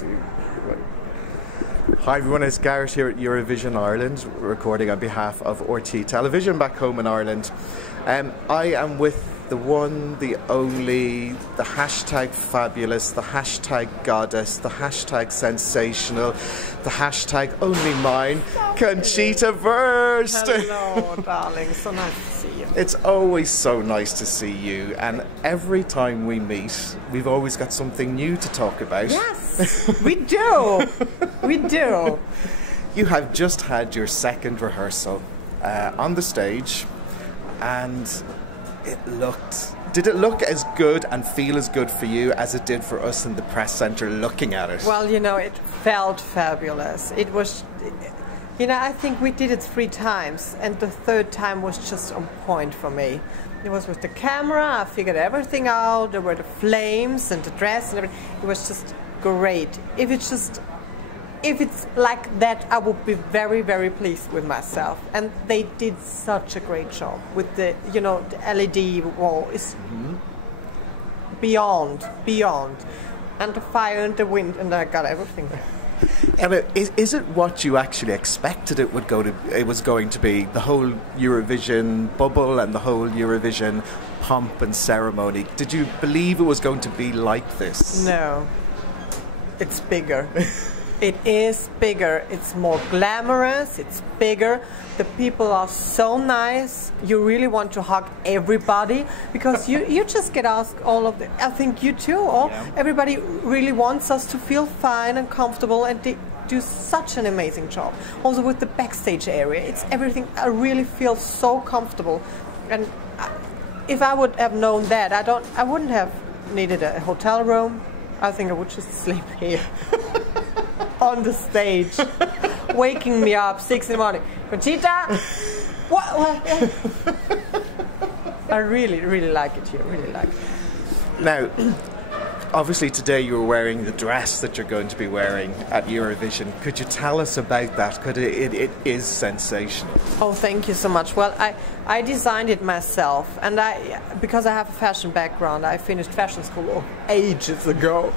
see. Hi everyone, it's Garrett here at Eurovision Ireland, recording on behalf of RT Television back home in Ireland. I am with the one, the only, the hashtag fabulous, the hashtag goddess, the hashtag sensational, the hashtag only mine, Conchita Wurst. Hello, darling. So nice to see you. It's always so nice to see you, and every time we meet, we've always got something new to talk about. Yes, we do. We do. You have just had your second rehearsal on the stage, and did it look as good and feel as good for you as it did for us in the press centre looking at it? Well, you know, it felt fabulous. It was, you know, I think we did it 3 times, and the 3rd time was just on point for me. It was with the camera, I figured everything out, there were the flames and the dress and everything. It was just great. If it's like that, I would be very, very pleased with myself. And they did such a great job with the, you know, the LED wall is beyond. And the fire and the wind, and I got everything there. And is it what you actually expected it was going to be? The whole Eurovision bubble and the whole Eurovision pomp and ceremony. Did you believe it was going to be like this? No. It's bigger. It is bigger, it's more glamorous, it's bigger. The people are so nice. You really want to hug everybody because you just get asked all of the, I think you too, everybody really wants us to feel fine and comfortable, and they do such an amazing job. Also with the backstage area, it's everything, I really feel so comfortable. And if I would have known that, I wouldn't have needed a hotel room. I think I would just sleep here. On the stage, waking me up 6 in the morning. Conchita, what? I really, really like it here. Really like it. Now, obviously today you were wearing the dress that you're going to be wearing at Eurovision. Could you tell us about that? Because it is sensational. Oh, thank you so much. Well, I designed it myself, and because I have a fashion background, I finished fashion school ages ago.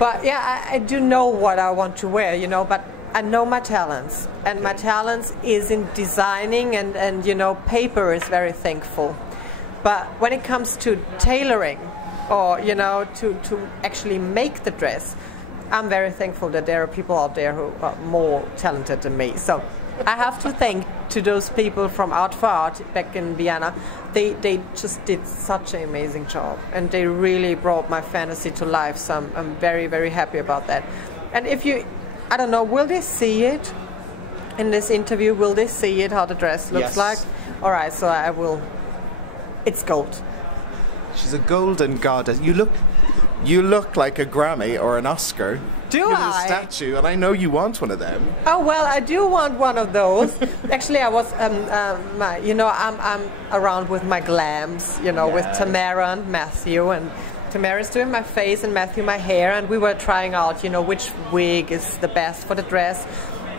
But yeah, I do know what I want to wear, you know, but I know my talents, and my talents is in designing, and you know, paper is very thankful. But when it comes to tailoring, or you know, to actually make the dress, I'm very thankful that there are people out there who are more talented than me. So I have to thank to those people from Art for Art back in Vienna. They just did such an amazing job, and they really brought my fantasy to life, so I'm very, very happy about that. And if you, I don't know, will they see it in this interview? Will they see it, how the dress looks like? All right, so I will. It's gold. She's a golden goddess. You look like a Grammy or an Oscar. Do with I? A statue, and I know you want one of them. Oh well, I do want one of those. Actually, I was, you know, I'm around with my glams, you know, with Tamara and Matthew, and Tamara's doing my face and Matthew my hair, and we were trying out, you know, which wig is the best for the dress.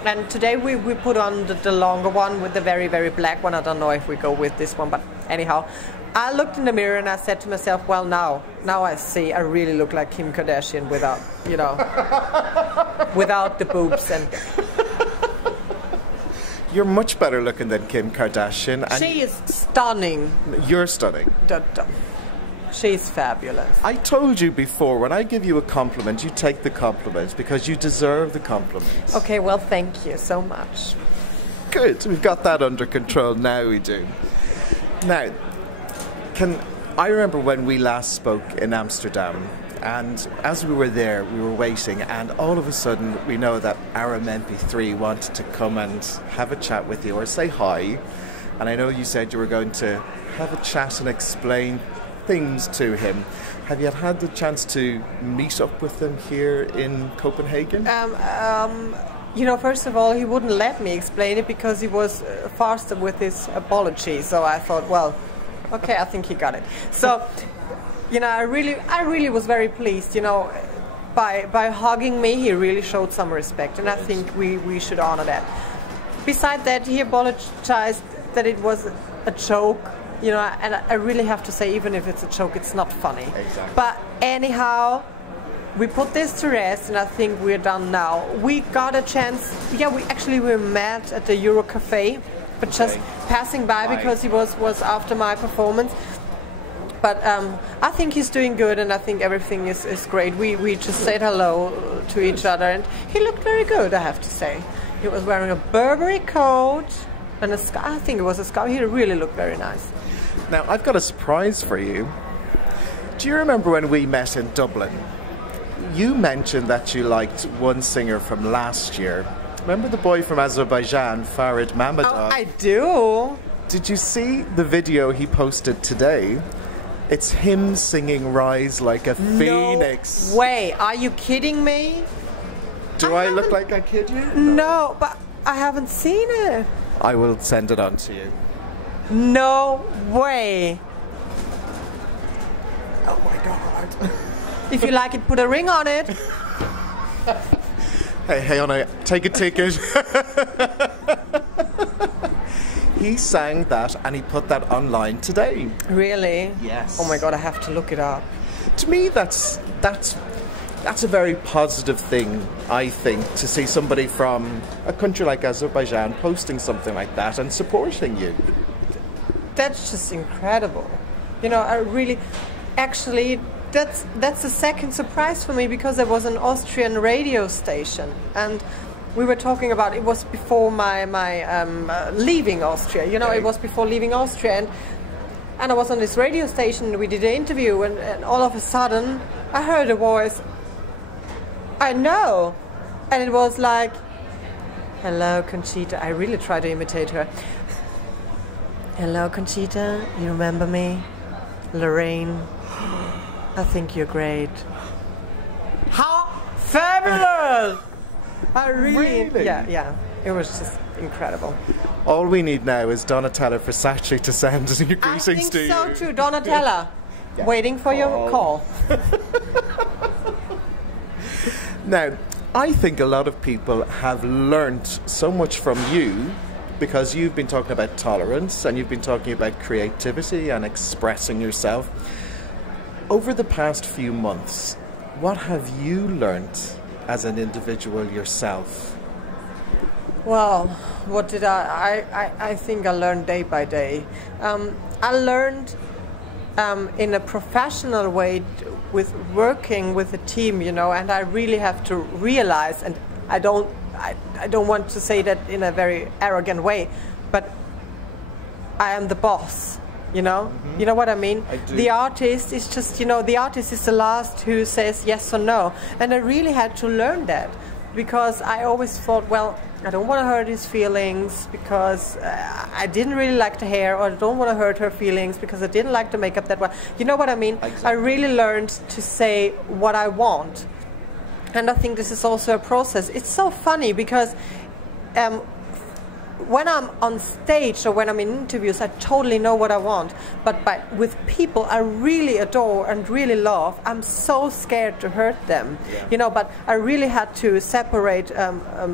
And today we put on the longer one with the very, very black one. I don't know if we go with this one, but anyhow. I looked in the mirror and I said to myself, well, now I see I really look like Kim Kardashian without, you know, without the boobs. And you're much better looking than Kim Kardashian. And she is stunning. You're stunning. She's fabulous. I told you before, when I give you a compliment, you take the compliment because you deserve the compliment. Okay, well, thank you so much. Good. We've got that under control now, we do. Now, I remember when we last spoke in Amsterdam, and as we were there, we were waiting, and all of a sudden we know that Aram MP3 wanted to come and have a chat with you or say hi, and I know you said you were going to have a chat and explain things to him. Have you had the chance to meet up with him here in Copenhagen? You know, first of all, he wouldn't let me explain it because he was faster with his apology, so I thought, well, okay, I think he got it. So, you know, I really was very pleased, you know, by hugging me, he really showed some respect, and I think we should honor that. Besides that, he apologized that it was a joke, you know, and I really have to say, even if it's a joke, it's not funny. Exactly. But anyhow, we put this to rest, and I think we're done now. We got a chance. Yeah, we met at the Euro Cafe, but just passing by because he was after my performance. But I think he's doing good, and I think everything is great. We just said hello to each other, and he looked very good, I have to say. He was wearing a Burberry coat and I think it was a scarf. He really looked very nice. Now, I've got a surprise for you. Do you remember when we met in Dublin? You mentioned that you liked one singer from last year. Remember the boy from Azerbaijan, Farid Mamadov? Oh, I do. Did you see the video he posted today? It's him singing Rise Like a Phoenix. No way. Are you kidding me? Do I look like I kid you? No, but I haven't seen it. I will send it on to you. No way. Oh my God. If you like it, put a ring on it. Hey, Anna, take a ticket. He sang that and he put that online today. Really? Yes. Oh my God, I have to look it up. To me, that's a very positive thing, I think, to see somebody from a country like Azerbaijan posting something like that and supporting you. That's just incredible. You know, I really, actually, that's the second surprise for me, because there was an Austrian radio station, and we were talking about, it was before my leaving Austria. You know, it was before leaving Austria, and I was on this radio station. We did an interview, and all of a sudden, I heard a voice. I know, and it was like, "Hello, Conchita." I really tried to imitate her. "Hello, Conchita. You remember me, Lorraine? I think you're great." How fabulous! I really? Yeah. It was just incredible. All we need now is Donatella Versace to send us your greetings to you. I think so too, Donatella. Yeah. Waiting for your call. Now, I think a lot of people have learnt so much from you, because you've been talking about tolerance and you've been talking about creativity and expressing yourself. Over the past few months, what have you learnt as an individual yourself? Well, what did I think I learned day by day. I learned in a professional way with working with a team, you know, and I really have to realize, and I don't want to say that in a very arrogant way, but I am the boss. You know, You know what I mean? I do. The artist is just, you know, the artist is the last who says yes or no. And I really had to learn that, because I always thought, well, I don't want to hurt his feelings because I didn't really like the hair, or I don't want to hurt her feelings because I didn't like the makeup that well. You know what I mean? Exactly. I really learned to say what I want. And I think this is also a process. It's so funny because when I'm on stage or when I'm in interviews, I totally know what I want. But with people I really adore and really love, I'm so scared to hurt them. Yeah. You know, but I really had to separate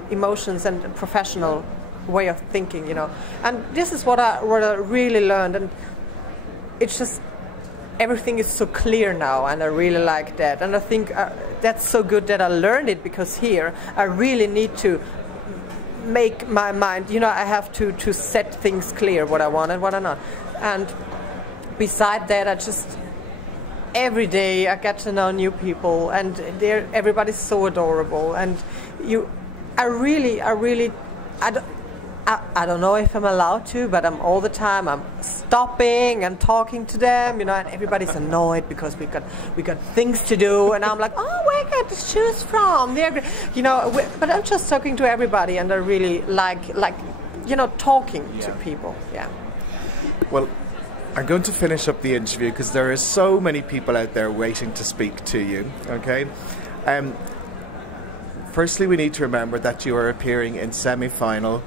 emotions and a professional way of thinking, you know. And this is what I really learned. And it's just, everything is so clear now, and I really like that. And I think that's so good that I learned it, because here I really need to make my mind, you know, I have to set things clear, what I want and what I not. And beside that, I just, every day I get to know new people, and everybody's so adorable. And I don't know if I'm allowed to, but I'm all the time, I'm stopping and talking to them, you know, and everybody's annoyed because we got things to do, and I'm like, oh, where can I choose from? You know, but I'm just talking to everybody, and I really like you know, talking to people. Yeah. Well, I'm going to finish up the interview because there are so many people out there waiting to speak to you. Okay. Firstly, we need to remember that you are appearing in semi-final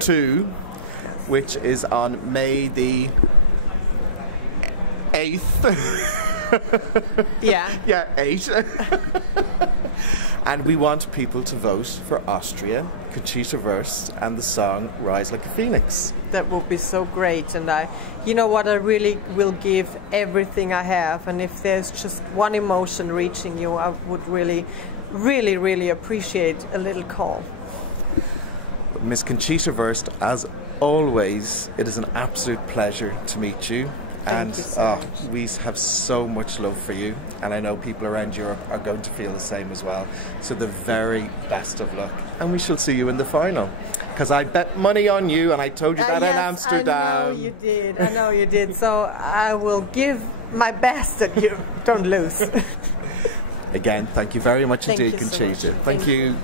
2, which is on May the 8th. Yeah. Yeah, 8. And we want people to vote for Austria, Conchita Wurst, and the song Rise Like a Phoenix. That would be so great, and you know what, I really will give everything I have, and if there's just one emotion reaching you, I would really, really, really appreciate a little call. Miss Conchita Wurst, as always, it is an absolute pleasure to meet you. Thank you so much. We have so much love for you, and I know people around Europe are going to feel the same as well. So the very best of luck, and we shall see you in the final. Because I bet money on you, and I told you that yes, in Amsterdam. I know you did. I know you did. So I will give my best that you don't lose. Again, thank you very much Thank indeed, you so Conchita. much. Thank you.